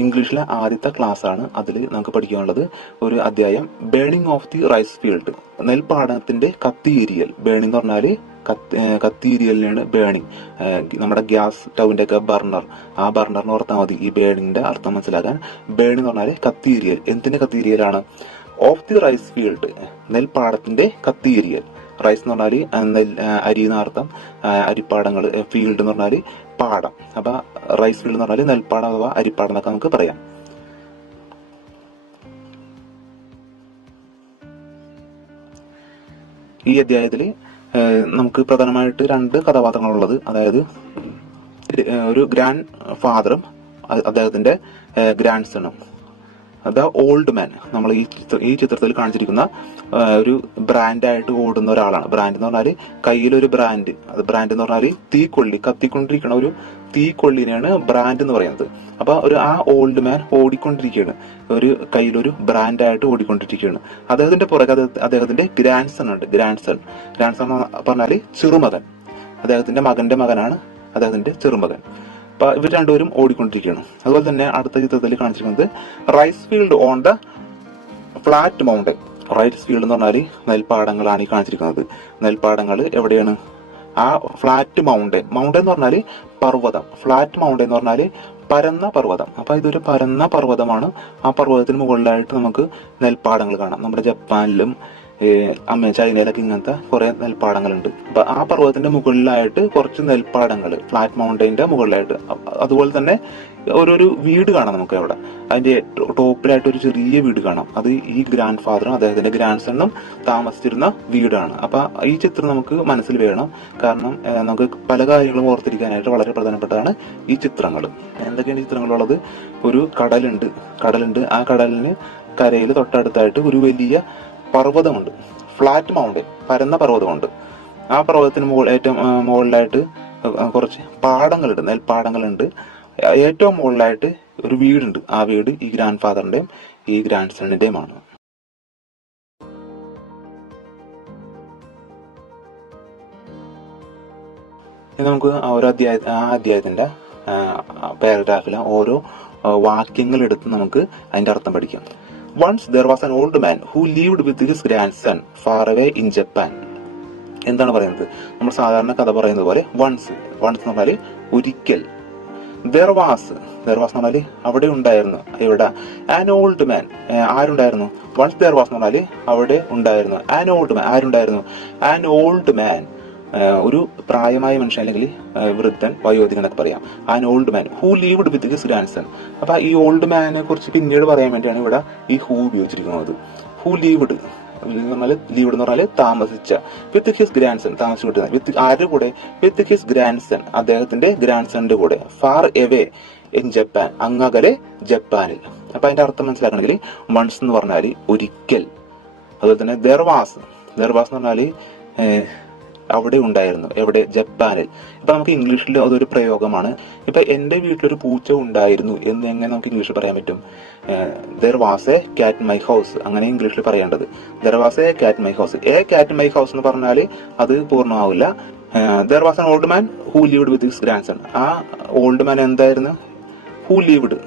ഇംഗ്ലീഷിലെ ആദ്യത്തെ ക്ലാസ് ആണ്. അതിൽ നമുക്ക് പഠിക്കാനുള്ളത് ഒരു അധ്യായം burning of the rice field, നെൽപ്പാടത്തിന്റെ കത്തിയേരിയൽ. ബേണിംഗ് എന്ന് പറഞ്ഞാൽ കത്തിയേരിയലിനാണ് ബേണിംഗ്. നമ്മുടെ ഗ്യാസ് സ്റ്റൗവിന്റെ ഒക്കെ ബർണർ, ആ ബർണറിന് ഓർത്താൽ മതി ഈ ബേണിംഗിന്റെ അർത്ഥം മനസ്സിലാക്കാൻ. ബേണിംഗ് എന്ന് പറഞ്ഞാൽ കത്തിയേരിയൽ. എന്തിന്റെ കത്തിയേരിയലാണ്? ഓഫ് ദി റൈസ് ഫീൽഡ്, നെൽപ്പാടത്തിന്റെ കത്തിയേരിയൽ. റൈസ് എന്ന് പറഞ്ഞാൽ അരി എന്നർത്ഥം, അരിപ്പാടങ്ങൾ. ഫീൽഡ് എന്ന് പറഞ്ഞാൽ പാടം. അപ്പൊ റൈസ് ഫീൽഡ് എന്ന് പറഞ്ഞാൽ നെൽപ്പാടം അഥവാ അരിപ്പാടം എന്നൊക്കെ നമുക്ക് പറയാം. ഈ അധ്യായത്തിൽ നമുക്ക് പ്രധാനമായിട്ട് 2 കഥാപാത്രങ്ങളുള്ളത്. അതായത് ഒരു ഗ്രാൻഡ് ഫാദറും അദ്ദേഹത്തിന്റെ ഗ്രാൻഡ് സണും. ദ ഓൾഡ് മാൻ, നമ്മൾ ഈ ചിത്രത്തിൽ കാണിച്ചിരിക്കുന്ന ഒരു ബ്രാൻഡായിട്ട് ഓടുന്ന ഒരാളാണ്. ബ്രാൻഡ് എന്ന് പറഞ്ഞാൽ കയ്യിലൊരു ബ്രാൻഡ്. അത് ബ്രാൻഡ് എന്ന് പറഞ്ഞാൽ തീക്കൊള്ളി, കത്തിക്കൊണ്ടിരിക്കുന്ന ഒരു തീക്കൊള്ളിനെയാണ് ബ്രാൻഡ് എന്ന് പറയുന്നത്. അപ്പൊ ആ ഓൾഡ് മാൻ ഓടിക്കൊണ്ടിരിക്കുകയാണ്, ഒരു കയ്യിലൊരു ബ്രാൻഡായിട്ട് ഓടിക്കൊണ്ടിരിക്കുകയാണ്. അദ്ദേഹത്തിന്റെ പുറകെ അദ്ദേഹത്തിന്റെ ഗ്രാൻഡ് സൺ ഉണ്ട്. ഗ്രാൻഡ് സൺ പറഞ്ഞാല് ചെറുമകൻ. അദ്ദേഹത്തിന്റെ മകന്റെ മകനാണ് അദ്ദേഹത്തിന്റെ ചെറുമകൻ. അപ്പൊ ഇവർ രണ്ടുപേരും ഓടിക്കൊണ്ടിരിക്കുകയാണ്. അതുപോലെ തന്നെ അടുത്ത ചിത്രത്തിൽ കാണിച്ചിരിക്കുന്നത് rice field on the flat mountain. Rice field എന്ന് പറഞ്ഞാൽ നെൽപ്പാടങ്ങളാണ് ഈ കാണിച്ചിരിക്കുന്നത്. നെൽപ്പാടങ്ങൾ എവിടെയാണ്? ആ ഫ്ലാറ്റ് മൗണ്ടൻ. മൗണ്ടൻ എന്ന് പറഞ്ഞാൽ പർവ്വതം. ഫ്ലാറ്റ് മൗണ്ടൻ എന്ന് പറഞ്ഞാൽ പരന്ന പർവ്വതം. അപ്പൊ ഇതൊരു പരന്ന പർവ്വതമാണ്. ആ പർവ്വതത്തിന് മുകളിലായിട്ട് നമുക്ക് നെൽപ്പാടങ്ങൾ കാണാം. നമ്മുടെ ജപ്പാനിലും ചൈനയിലൊക്കെ ഇങ്ങനത്തെ കുറെ നെൽപ്പാടങ്ങളുണ്ട്. അപ്പൊ ആ പർവ്വതത്തിന്റെ മുകളിലായിട്ട് കുറച്ച് നെൽപ്പാടങ്ങൾ, ഫ്ലാറ്റ് മൗണ്ടൈന്റെ മുകളിലായിട്ട്. അതുപോലെ തന്നെ ഒരു വീട് കാണാം നമുക്ക് അവിടെ. അതിന്റെ ടോപ്പിലായിട്ട് ഒരു ചെറിയ വീട് കാണാം. അത് ഈ ഗ്രാൻഡ് ഫാദറും അദ്ദേഹത്തിന്റെ ഗ്രാൻഡ് സണ്ണും താമസിച്ചിരുന്ന വീടാണ്. അപ്പൊ ഈ ചിത്രം നമുക്ക് മനസ്സിൽ വേണം. കാരണം നമുക്ക് പല കാര്യങ്ങളും ഓർത്തിരിക്കാനായിട്ട് വളരെ പ്രധാനപ്പെട്ടതാണ് ഈ ചിത്രങ്ങൾ. എന്തൊക്കെയാണ് ചിത്രങ്ങളുള്ളത്? ഒരു കടലുണ്ട്. ആ കടലിന് കരയിൽ തൊട്ടടുത്തായിട്ട് ഒരു വലിയ പർവ്വതമുണ്ട്. ഫ്ലാറ്റ് മൗണ്ടൻ, പരന്ന പർവ്വതമുണ്ട്. ആ പർവ്വതത്തിന് ഏറ്റവും മുകളിലായിട്ട് കുറച്ച് പാടങ്ങളുണ്ട്, നെൽപ്പാടങ്ങളുണ്ട്. ഏറ്റവും മുകളിലായിട്ട് ഒരു വീടുണ്ട്. ആ വീട് ഈ ഗ്രാൻഡ് ഫാദറിന്റെയും ഈ ഗ്രാൻഡ് സണ്ണിന്റെയുമാണ്. നമുക്ക് ആ അധ്യായത്തിന്റെ പാരഗ്രാഫിലെ ഓരോ വാക്യങ്ങൾ എടുത്ത് നമുക്ക് അതിന്റെ അർത്ഥം പഠിക്കാം. Once there was an old man who lived with his grandson far away in Japan. എന്താണ് പറയുന്നത്? നമ്മൾ സാധാരണ കഥ പറയുന്നത് പോലെ വൺസ് എന്ന് പറഞ്ഞാൽ ഒരിക്കൽ. there was എന്ന് പറഞ്ഞാൽ അവിടെ ഉണ്ടായിരുന്നു. ഇവിടെ an old man, ആരുണ്ടായിരുന്നു? once there was എന്ന് പറഞ്ഞാൽ അവിടെ ഉണ്ടായിരുന്നു. an old man, ആരുണ്ടായിരുന്നു? an old man, ഒരു പ്രായമായ മനുഷ്യൻ അല്ലെങ്കിൽ വൃദ്ധൻ, വയോധികൻ എന്നൊക്കെ പറയാം. An old man who lived with his grandson. അപ്പൊ ഈ ഓൾഡ് മാനെ കുറിച്ച് പിന്നീട് പറയാൻ വേണ്ടിയാണ് ഇവിടെ ഈ ഹൂ ഉപയോഗിച്ചിരിക്കുന്നത്. ഹൂ ലീവ്ഡ് എന്ന് പറഞ്ഞാൽ താമസിച്ച. വിത്ത് ഹിസ് ഗ്രാൻഡ് സൺ, താമസിച്ചു. വിത്ത് ആരുടെ കൂടെ? വിത്ത് ഹിസ് ഗ്രാൻഡ് സൺ, അദ്ദേഹത്തിന്റെ ഗ്രാൻഡ് സണിന്റെ കൂടെ. ഫാർ എവേ ഇൻ ജപ്പാൻ, അങ്ങകലെ ജപ്പാനിൽ. അപ്പൊ അതിന്റെ അർത്ഥം മനസ്സിലാക്കണമെങ്കിൽ വൺസ് എന്ന് പറഞ്ഞാൽ ഒരിക്കൽ. അതുപോലെ തന്നെ ദർ വാസ് എന്ന് പറഞ്ഞാല് അവിടെ ഉണ്ടായിരുന്നു. എവിടെ? ജപ്പാനിൽ. ഇപ്പൊ നമുക്ക് ഇംഗ്ലീഷിൽ അതൊരു പ്രയോഗമാണ്. ഇപ്പൊ എന്റെ വീട്ടിലൊരു പൂച്ച ഉണ്ടായിരുന്നു എന്ന് എങ്ങനെ നമുക്ക് ഇംഗ്ലീഷിൽ പറയാൻ പറ്റും? There was a cat my house, അങ്ങനെ ഇംഗ്ലീഷിൽ പറയേണ്ടത്. There was a cat my house. A cat my house എന്ന് പറഞ്ഞാല് അത് പൂർണ്ണമാവില്ല. There was an old man who lived with his grandson. ആ ഓൾഡ് മാൻ എന്തായിരുന്നു? ഹൂ ലീവ്ഡ്,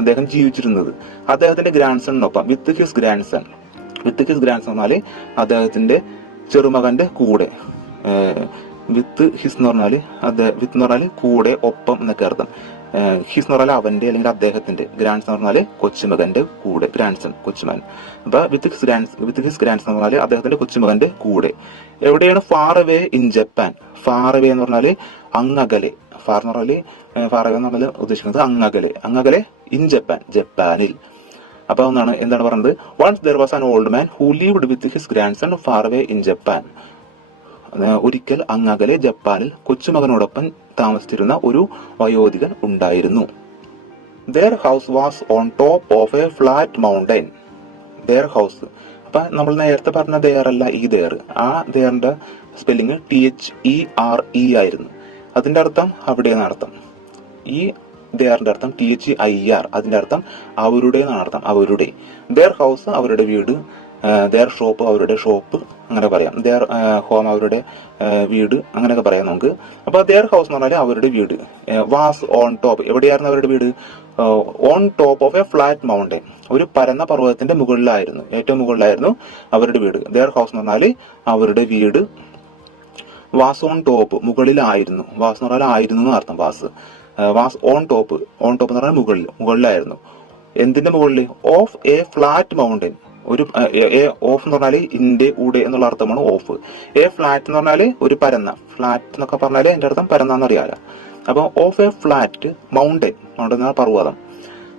അദ്ദേഹം ജീവിച്ചിരുന്നത് അദ്ദേഹത്തിന്റെ ഗ്രാൻഡ് സണിനൊപ്പം. വിത്ത് ഹിസ് ഗ്രാൻഡ് സൺ എന്ന് പറഞ്ഞാല് അദ്ദേഹത്തിന്റെ ചെറുമകന്റെ കൂടെ. വിത്ത് ഹിസ് എന്ന് പറഞ്ഞാല് കൂടെ, ഒപ്പം എന്നൊക്കെ അർത്ഥം. ഹിസ് എന്ന് പറഞ്ഞാൽ അവന്റെ അല്ലെങ്കിൽ അദ്ദേഹത്തിന്റെ. ഗ്രാൻഡ് എന്ന് പറഞ്ഞാല് കൊച്ചുമകന്റെ കൂടെ, ഗ്രാൻഡ് സൺ, കൊച്ചുമകൻ. അപ്പൊ വിത്ത് ഹിസ് ഗ്രാൻഡ് എന്ന് പറഞ്ഞാല് അദ്ദേഹത്തിന്റെ കൊച്ചുമകന്റെ കൂടെ. എവിടെയാണ്? Far away in Japan. Far away എന്ന് പറഞ്ഞാല് അങ്ങകലെ. ഫാർ അവേ എന്ന് പറഞ്ഞാൽ ഉദ്ദേശിക്കുന്നത് അങ്ങകലെ ഇൻ ജപ്പാൻ, ജപ്പാനിൽ. അപ്പൊ എന്താണ് പറയുന്നത്? Once there was an old man who lived with his grandson far away in Japan. ഒരിക്കൽ അങ്ങകലെ ജപ്പാനിൽ കൊച്ചുമകനോടൊപ്പം താമസിച്ചിരുന്ന ഒരു വയോധികൻ ഉണ്ടായിരുന്നു. their house was on top of a flat mountain. their house. അപ്പൊ നമ്മൾ നേരത്തെ പറഞ്ഞ there അല്ല ഈ there. ആ thereന്റെ സ്പെല്ലിങ് THERE ആയിരുന്നു. അതിന്റെ അർത്ഥം അവിടെയെന്ന അർത്ഥം. ഈ thereന്റെ അർത്ഥം THEIR, അതിന്റെ അർത്ഥം അവരുടെ എന്നാണ് അർത്ഥം. അവരുടെ. their house അവരുടെ വീട്, their shop അവരുടെ ഷോപ്പ്, അങ്ങനെ പറയാം. ദെയർ ഹോം അവരുടെ വീട് അങ്ങനെയൊക്കെ പറയാം നമുക്ക്. അപ്പൊ ദെയർ ഹൗസ് എന്ന് പറഞ്ഞാൽ അവരുടെ വീട്. വാസ് ഓൺ ടോപ്പ്, എവിടെയായിരുന്നു അവരുടെ വീട്? On top of a flat mountain, ഒരു പരന്ന പർവ്വതത്തിന്റെ മുകളിലായിരുന്നു, ഏറ്റവും മുകളിലായിരുന്നു അവരുടെ വീട്. ദെയർ ഹൗസ് എന്ന് പറഞ്ഞാൽ അവരുടെ വീട്. വാസ് ഓൺ ടോപ്പ്, മുകളിലായിരുന്നു. വാസ് എന്ന് പറഞ്ഞാൽ ആയിരുന്നു എന്ന് അർത്ഥം. Was on top, on top എന്ന് പറഞ്ഞാൽ മുകളിലായിരുന്നു. എന്തിന്റെ മുകളിൽ? ഓഫ് എ ഫ്ലാറ്റ് മൗണ്ടൻ, ഒരു ഓഫ് എന്ന് പറഞ്ഞാല് ഇന്റെ കൂടെ എന്നുള്ള അർത്ഥമാണ് ഓഫ്. എ ഫ്ലാറ്റ് എന്ന് പറഞ്ഞാല് ഒരു പരന്ന, ഫ്ലാറ്റ് എന്നൊക്കെ പറഞ്ഞാല് അതിന്റെ അർത്ഥം പരന്നാന്ന് അറിയാലോ. അപ്പൊ of a flat mountain, mountain എന്ന പർവ്വതം.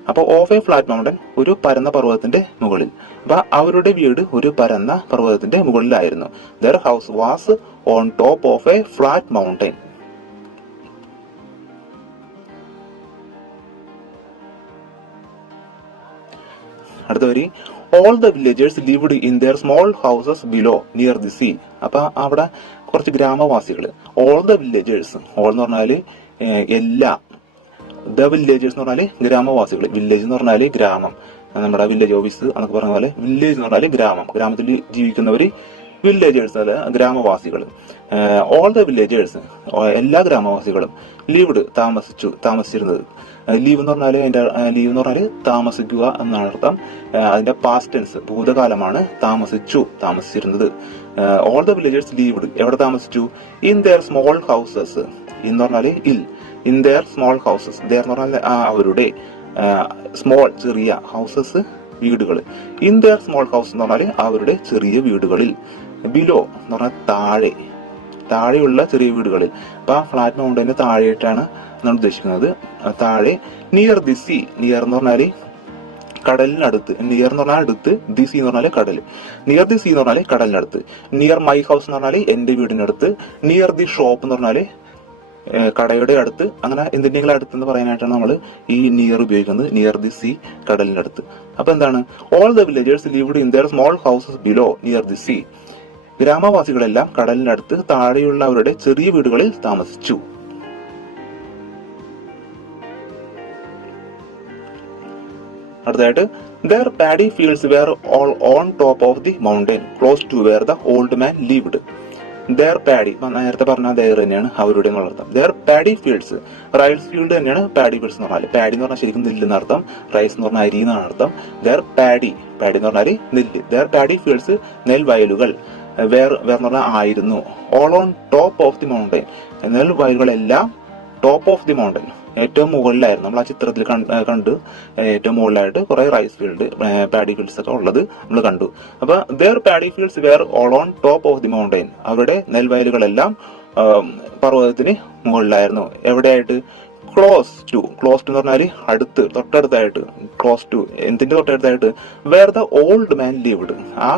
അപ്പൊ ഓഫ് എ ഫ്ലാറ്റ് മൗണ്ടൻ, ഒരു പരന്ന പർവ്വതത്തിന്റെ മുകളിൽ. അപ്പൊ അവരുടെ വീട് ഒരു പരന്ന പർവ്വതത്തിന്റെ മുകളിലായിരുന്നു. Their house was on top of a flat mountain. അടുത്ത വരി, all the villagers lived in their small houses below near the sea. അപ്പൊ അവിടെ കുറച്ച് ഗ്രാമവാസികൾ. ഓൾ ദ വില്ലേജേഴ്സ്, ഓൾ എന്ന് പറഞ്ഞാല് എല്ലാ, ദ വില്ലേജേഴ്സ് എന്ന് പറഞ്ഞാല് ഗ്രാമവാസികൾ. വില്ലേജ് എന്ന് പറഞ്ഞാല് ഗ്രാമം, നമ്മുടെ വില്ലേജ് ഓഫീസ് എന്നൊക്കെ പറഞ്ഞ പോലെ വില്ലേജ് എന്ന് പറഞ്ഞാല് ഗ്രാമം, ഗ്രാമത്തിൽ ജീവിക്കുന്നവര് വില്ലേജേഴ്സ്, അല്ല ഗ്രാമവാസികൾ. ഓൾ ദ വില്ലേജേഴ്സ്, എല്ലാ ഗ്രാമവാസികളും. ലിവ്ഡ് താമസിച്ചിരുന്നത്. ലീവ് എന്ന് പറഞ്ഞാല് ലീവ് എന്ന് പറഞ്ഞാല് താമസിക്കുക എന്നാണ് അർത്ഥം. അതിന്റെ പാസ്റ്റ് ടെൻസ്, ഭൂതകാലമാണ്. താമസിച്ചിരുന്നത്. ഓൾ ദ വില്ലേജേഴ്സ് ലീവ്ഡ്, എവിടെ താമസിച്ചു? In their small houses. എന്ന് പറഞ്ഞാല് in their small houses. Their എന്ന് പറഞ്ഞാൽ അവരുടെ, സ്മോൾ ചെറിയ, ഹൗസസ് വീടുകൾ. ഇൻ ദെയർ സ്മോൾ ഹൗസ് എന്ന് പറഞ്ഞാല് അവരുടെ ചെറിയ വീടുകളിൽ. ബിലോ എന്ന് പറഞ്ഞാൽ താഴെയുള്ള ചെറിയ വീടുകളിൽ. അപ്പൊ ഫ്ലാറ്റ് മൗണ്ടന് താഴെയായിട്ടാണ് എന്നാണ് ഉദ്ദേശിക്കുന്നത്. താഴെ. നിയർ ദി സീ, നിയർ എന്ന് പറഞ്ഞാല് കടലിനടുത്ത്. നിയർ എന്ന് പറഞ്ഞാൽ അടുത്ത്, ദി സീ എന്ന് പറഞ്ഞാല് കടൽ. നിയർ ദി സീ എന്ന് പറഞ്ഞാല് കടലിനടുത്ത്. നിയർ മൈ ഹൗസ് എന്ന് പറഞ്ഞാല് എന്റെ വീടിനടുത്ത്. നിയർ ദി ഷോപ്പ് എന്ന് പറഞ്ഞാല് കടയുടെ അടുത്ത്. അങ്ങനെ എന്തിന്റെങ്കിലും അടുത്ത് എന്ന് പറയാനായിട്ടാണ് നമ്മൾ ഈ നിയർ ഉപയോഗിക്കുന്നത്. നിയർ ദി സീ, കടലിനടുത്ത്. അപ്പൊ എന്താണ്? All the villagers lived in their small houses below near the sea. ഗ്രാമവാസികളെല്ലാം കടലിനടുത്ത് താഴെയുള്ള അവരുടെ ചെറിയ വീടുകളിൽ താമസിച്ചു. അടുത്തതായിട്ട്, their paddy fields were all on top of the mountain close to where the old man lived. their paddy, നേരത്തെ പറഞ്ഞ their തന്നെയാണ് അവരുടെ അർത്ഥം. their paddy fields, rice field തന്നെയാണ് പാഡി ഫീൽഡ്സ് എന്ന് പറഞ്ഞാൽ. പാഡി എന്ന് പറഞ്ഞാൽ ശരിക്കും നെല്ല് അർത്ഥം, റൈസ് എന്ന് പറഞ്ഞാൽ അരി എന്നാണ് അർത്ഥം. their paddy എന്ന് പറഞ്ഞാൽ നെല്ല്. their paddy fields, നെൽവയലുകൾ. വേർ എന്ന് പറഞ്ഞാൽ ആയിരുന്നു. all on top of the mountain, നെൽവയലുകളെല്ലാം ടോപ്പ് ഓഫ് ദി മൗണ്ടൻ, ഏറ്റവും മുകളിലായിരുന്നു. നമ്മൾ ആ ചിത്രത്തിൽ കണ്ട് ഏറ്റവും മുകളിലായിട്ട് കുറെ റൈസ് ഫീൽഡ്, പാഡി ഫീൽഡ്സ് ഒക്കെ ഉള്ളത് നമ്മൾ കണ്ടു. അപ്പൊ their paddy fields were all on top of the mountain, അവരുടെ നെൽവയലുകളെല്ലാം പർവ്വതത്തിന് മുകളിലായിരുന്നു. എവിടെയായിട്ട്? ക്ലോസ് ടു എന്ന് പറഞ്ഞാല് അടുത്ത്, തൊട്ടടുത്തായിട്ട്. ക്ലോസ് ടു, എന്തിന്റെ തൊട്ടടുത്തായിട്ട്? Where the old man lived, ആ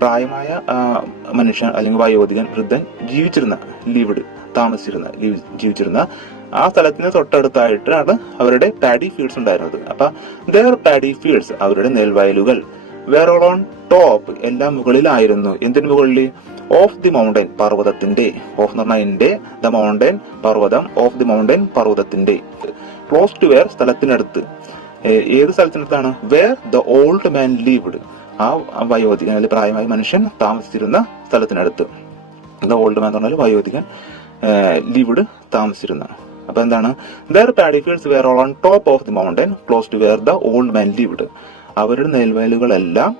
പ്രായമായ മനുഷ്യൻ അല്ലെങ്കിൽ വയോധികൻ, വൃദ്ധൻ ജീവിച്ചിരുന്ന ആ സ്ഥലത്തിന് തൊട്ടടുത്തായിട്ടാണ് അവരുടെ പാഡി ഫീൽഡ്സ് ഉണ്ടായിരുന്നത്. അപ്പൊ their paddy fields, അവരുടെ നെൽവയലുകൾ. വേർ ഓൾ ഓൺ ടോപ്പ്, എല്ലാം മുകളിലായിരുന്നു. എന്തിനു മുകളിൽ? ഓഫ് ദി മൗണ്ടൻ, പർവ്വതത്തിന്റെ. ഓഫ് എന്ന് പറഞ്ഞാൽ എന്റെ, ദ മൗണ്ടൻ പർവ്വതം, ഓഫ് ദി മൗണ്ടൻ പർവ്വതത്തിന്റെ. ക്ലോസ് ടു വേർ, സ്ഥലത്തിനടുത്ത്. ഏത് സ്ഥലത്തിനടുത്താണ്? Where the old man lived, ആ വയോധികൻ അല്ലെങ്കിൽ പ്രായമായ മനുഷ്യൻ താമസിച്ചിരുന്ന സ്ഥലത്തിനടുത്ത്. ദ ഓൾഡ് മാൻ എന്ന് പറഞ്ഞാൽ വയോധികൻ, ലിവ്ഡ് താമസിച്ചിരുന്ന. അപ്പൊ എന്താണ്? their paddy fields were all on top of the mountain close to where the old man lived. അവരുടെ നെൽവയലുകളെല്ലാം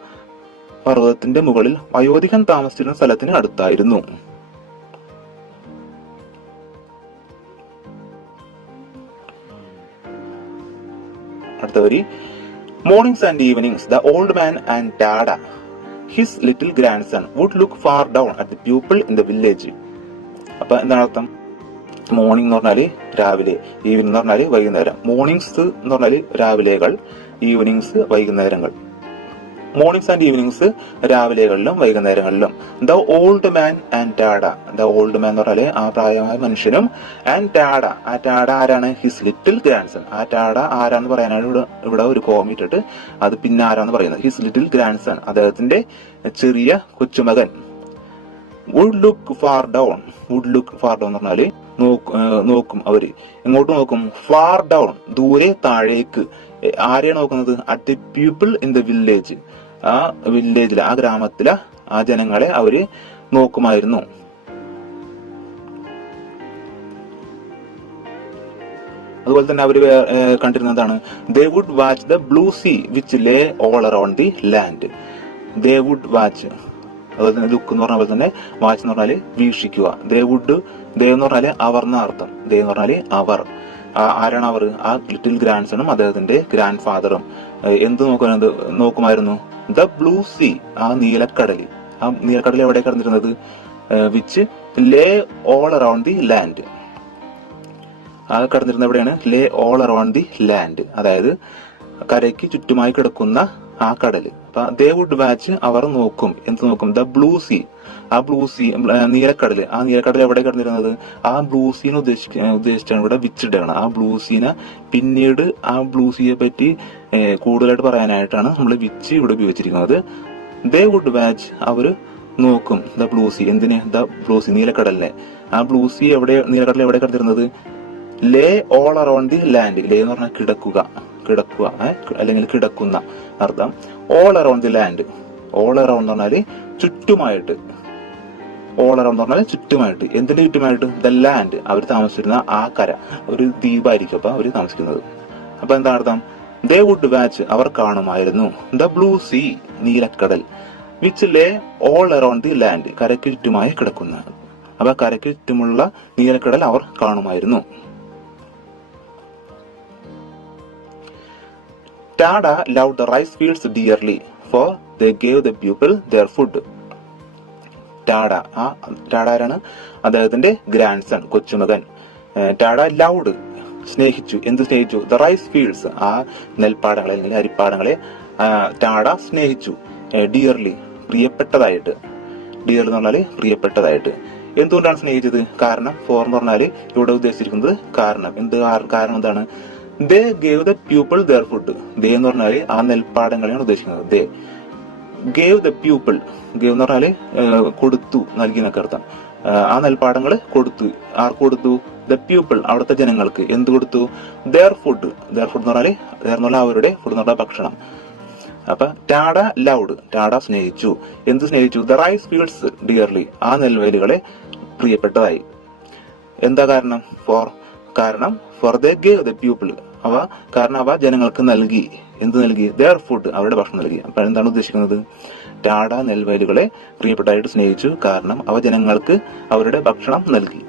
പർവ്വതത്തിന്റെ മുകളിൽ വയോധികൻ താമസിച്ചിരുന്ന സ്ഥലത്തിന് അടുത്തായിരുന്നു. അടുത്ത വരി, mornings and evenings the old man and Tada, his little grandson, would look far down at the people in the village. അപ്പൊ എന്താണ് അർത്ഥം? മോർണിംഗ് എന്ന് പറഞ്ഞാല് രാവിലെ, ഈവനിംഗ് എന്ന് പറഞ്ഞാല് വൈകുന്നേരം. മോർണിംഗ്സ് എന്ന് പറഞ്ഞാല് രാവിലെകൾ, ഈവനിങ്സ് വൈകുന്നേരങ്ങൾ. മോർണിംഗ്സ് ആൻഡ് ഈവനിങ്സ് രാവിലെകളിലും വൈകുന്നേരങ്ങളിലും. The old man and Tada, the old man എന്ന് പറഞ്ഞാല് ആ പ്രായമായ മനുഷ്യനും, ആൻഡ് ടാഡ, ആ ടാഡ ആരാണ്? His little grandson. ആ ടാഡ ആരാന്ന് പറയാനാണ് ഇവിടെ ഒരു കോമ ഇട്ടിട്ട് അത് പിന്നെ ആരാന്ന് പറയുന്നത്. ഹിസ് ലിറ്റിൽ ഗ്രാൻഡ്സൺ, അദ്ദേഹത്തിന്റെ ചെറിയ കൊച്ചുമകൻ. വുഡ് ലുക്ക് ഫാർ ഡൗൺ, എന്ന് പറഞ്ഞാല് നോക്കും അവര്. എങ്ങോട്ട് നോക്കും? ഫാർ ഡൗൺ, ദൂരെ, താഴേക്ക്. ആരെയാണ് നോക്കുന്നത്? At the people in the village, ആ വില്ലേജിലെ, ആ ഗ്രാമത്തിലെ ആ ജനങ്ങളെ അവര് നോക്കുമായിരുന്നു. അതുപോലെ തന്നെ അവര് കണ്ടിരുന്നതാണ് they would watch the blue sea which lay all around the land. They would watch, അതുപോലെ തന്നെ ലുക്ക് എന്ന് പറഞ്ഞ പോലെ തന്നെ വാച്ച് എന്ന് പറഞ്ഞാല് വീക്ഷിക്കുക. ദേ എന്ന് പറഞ്ഞാല് അവർ എന്ന അർത്ഥം. ദേ എന്ന് പറഞ്ഞാല് അവർ. ആരാണ് അവർ? ആ ലിറ്റിൽ ഗ്രാൻഡ് സണും അദ്ദേഹത്തിന്റെ ഗ്രാൻഡ് ഫാദറും എന്ത് നോക്കുമായിരുന്നു? ദ ബ്ലൂ സീ, ആ നീലക്കടൽ. ആ നീലക്കടൽ എവിടെ കിടന്നിരുന്നത്? Which lay all around the land. ആ കിടന്നിരുന്നത് എവിടെയാണ്? Lay all around the land, അതായത് കരയ്ക്ക് ചുറ്റുമായി കിടക്കുന്ന ആ കടല്. അപ്പൊ ദേ വുഡ് വാച്ച്, അവർ നോക്കും. എന്ത് നോക്കും? ദ ബ്ലൂ സീ, ആ ബ്ലൂ സീ നീലക്കടല്. ആ നീലക്കടൽ എവിടെ കിടന്നിരുന്നത്? ആ ബ്ലൂ സീനെ ഉദ്ദേശിച്ചാണ് ഇവിടെ വിച്ചിട്ടാണ്. ആ ബ്ലൂ സീനെ പിന്നീട് ആ ബ്ലൂ സീയെ പറ്റി കൂടുതലായിട്ട് പറയാനായിട്ടാണ് നമ്മൾ വിച്ച് ഇവിടെ ഉപയോഗിച്ചിരിക്കുന്നത്. ദേ വുഡ് വാച്ച്, അവര് നോക്കും. ദ ബ്ലൂ സീ, എന്തിന്? ദ ബ്ലൂ സീ, നീലക്കടലിനെ. ആ ബ്ലൂ സീ നീലക്കടൽ എവിടെ കിടന്നിരുന്നത്? Lay all around the land. Lay എന്ന് പറഞ്ഞാൽ കിടക്കുക അല്ലെങ്കിൽ കിടക്കുന്ന അർത്ഥം. All around the land. All around എന്ന് പറഞ്ഞാല് ചുറ്റുമായിട്ട്. ഓൾ അറൌണ്ട് എന്ന് പറഞ്ഞാൽ ചുറ്റുമായിട്ട്. എന്തിന്റെ ചുറ്റുമായിട്ട്? ദ ലാൻഡ്, അവർ താമസിച്ചിരുന്ന ആ കര. ഒരു ദ്വീപായിരിക്കും അപ്പൊ അവര് താമസിക്കുന്നത്. അപ്പൊ എന്താണ് അർത്ഥം? ദേ വുഡ് വാച്ച്, അവർ കാണുമായിരുന്നു. ദ ബ്ലൂ സീ, നീലക്കടൽ. Which lay all around the land, കരയ്ക്ക് ചുറ്റുമായി കിടക്കുന്ന. അപ്പൊ കരയ്ക്ക് ചുറ്റുമുള്ള നീലക്കടൽ അവർ കാണുമായിരുന്നു. Tada loved the rice fields dearly, for they gave the people their food. ടാഡ ആരാണ്? അദ്ദേഹത്തിന്റെ ഗ്രാൻഡ് സൺ, കൊച്ചുമകൻ. ടാഡ ലൗഡ്, സ്നേഹിച്ചു. എന്ത് സ്നേഹിച്ചു? ദ റൈസ് ഫീൽഡ്സ്, ആ നെൽപ്പാടങ്ങളെ അല്ലെങ്കിൽ അരിപ്പാടങ്ങളെ ടാഡ സ്നേഹിച്ചു. ഡിയർലി, പ്രിയപ്പെട്ടതായിട്ട്. ഡിയർ എന്ന് പറഞ്ഞാല് പ്രിയപ്പെട്ടതായിട്ട്. എന്തുകൊണ്ടാണ് സ്നേഹിച്ചത്? കാരണം. ഫോർ എന്ന് പറഞ്ഞാല് ഇവിടെ ഉദ്ദേശിച്ചിരിക്കുന്നത് കാരണം. കാരണം എന്താണ്? They gave the people their food. They എന്ന് പറഞ്ഞാല് ആ നെൽപ്പാടങ്ങളെയാണ് ഉദ്ദേശിക്കുന്നത്. They gave the people. Gave എന്ന് പറഞ്ഞാല് കൊടുത്തു, നൽകി എന്നൊക്കെ അർത്ഥം. ആ നെൽപ്പാടങ്ങള് കൊടുത്തു. ആർക്ക് കൊടുത്തു? ദ പീപ്പിൾ, അവിടുത്തെ ജനങ്ങൾക്ക്. എന്ത് കൊടുത്തു? There food. ദെയർ ഫുഡ് എന്ന് പറഞ്ഞാല് അവരുടെ ഫുഡ് എന്ന് പറഞ്ഞാൽ ഭക്ഷണം. അപ്പൊ ടാഡ ലൗഡ്, ടാഡ സ്നേഹിച്ചു. എന്ത് സ്നേഹിച്ചു? ദ റൈസ് ഫീൽഡ്സ് ഡിയർലി, ആ നെൽവയലുകളെ പ്രിയപ്പെട്ടതായി. എന്താ കാരണം? കാരണം for they gave the people, കാരണം അവ ജനങ്ങൾക്ക് നൽകി. എന്ത് നൽകി? ദെയർ ഫുഡ്, അവരുടെ ഭക്ഷണം നൽകി. അപ്പൊ എന്താണ് ഉദ്ദേശിക്കുന്നത്? ടാഡ നെൽവയലുകളെ പ്രിയപ്പെട്ടതായിട്ട് സ്നേഹിച്ചു, കാരണം അവ ജനങ്ങൾക്ക് അവരുടെ ഭക്ഷണം നൽകി.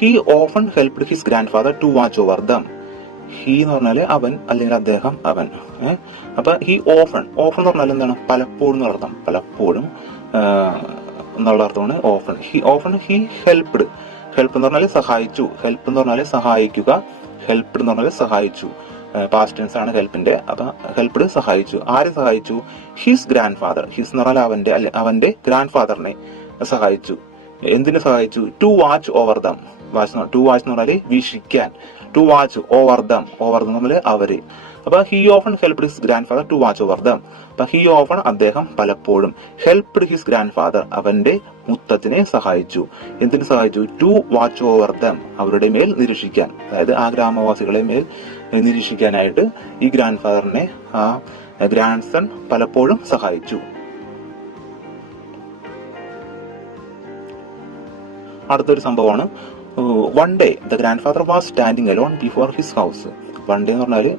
He often helped his grandfather to watch over them. He എന്ന് പറഞ്ഞാല് അവൻ അല്ലെങ്കിൽ അദ്ദേഹം, അവൻ. അപ്പൊ ഹി ഓഫൺ എന്ന് പറഞ്ഞാൽ എന്താണ്? പലപ്പോഴും എന്നുള്ള അർത്ഥം. പലപ്പോഴും എന്നുള്ള അർത്ഥമാണ് ഓഫൺ. ഹി ഹെൽപ്ഡ് എന്ന് പറഞ്ഞാല് സഹായിച്ചു. ഹെൽപ്പ് എന്ന് പറഞ്ഞാല് സഹായിക്കുക. ഹെൽപ്ഡ് എന്ന് പറഞ്ഞാല് സഹായിച്ചു. പാസ്റ്റ് ടെൻസ് ആണ് ഹെൽപ്പിന്റെ. അപ്പൊ ഹെൽപ്ഡ് സഹായിച്ചു. ആരെ സഹായിച്ചു? His grand father. ഹിസ് എന്ന് പറഞ്ഞാൽ അവന്റെ ഗ്രാൻഡ് ഫാദറിനെ സഹായിച്ചു. എന്തിനു സഹായിച്ചു? To watch over them. To watch എന്ന് പറഞ്ഞാല് വീക്ഷിക്കാൻ. To watch over them. Over എന്ന് പറഞ്ഞാല് അവര്. അപ്പൊ he often helped his grandfather to watch over them. അപ്പൊ ഹി ഓഫൺ, അദ്ദേഹം പലപ്പോഴും. ഹെൽപ്ഡ് ഹിസ് ഗ്രാൻഡ് ഫാദർ, അവന്റെ മുത്തച്ഛനെ സഹായിച്ചു. എന്തിനു സഹായിച്ചു? ടു വാച്ച് ഓവർ ദം, അവരുടെ മേൽ നിരീക്ഷിക്കാൻ. അതായത് ആ ഗ്രാമവാസികളെ മേൽ നിരീക്ഷിക്കാനായിട്ട് ഈ ഗ്രാൻഡ് ഫാദറിനെ ആ ഗ്രാൻഡ് സൺ പലപ്പോഴും സഹായിച്ചു. അടുത്തൊരു സംഭവമാണ് one day the grand father was standing alone before his house. One day എന്ന് പറഞ്ഞാല്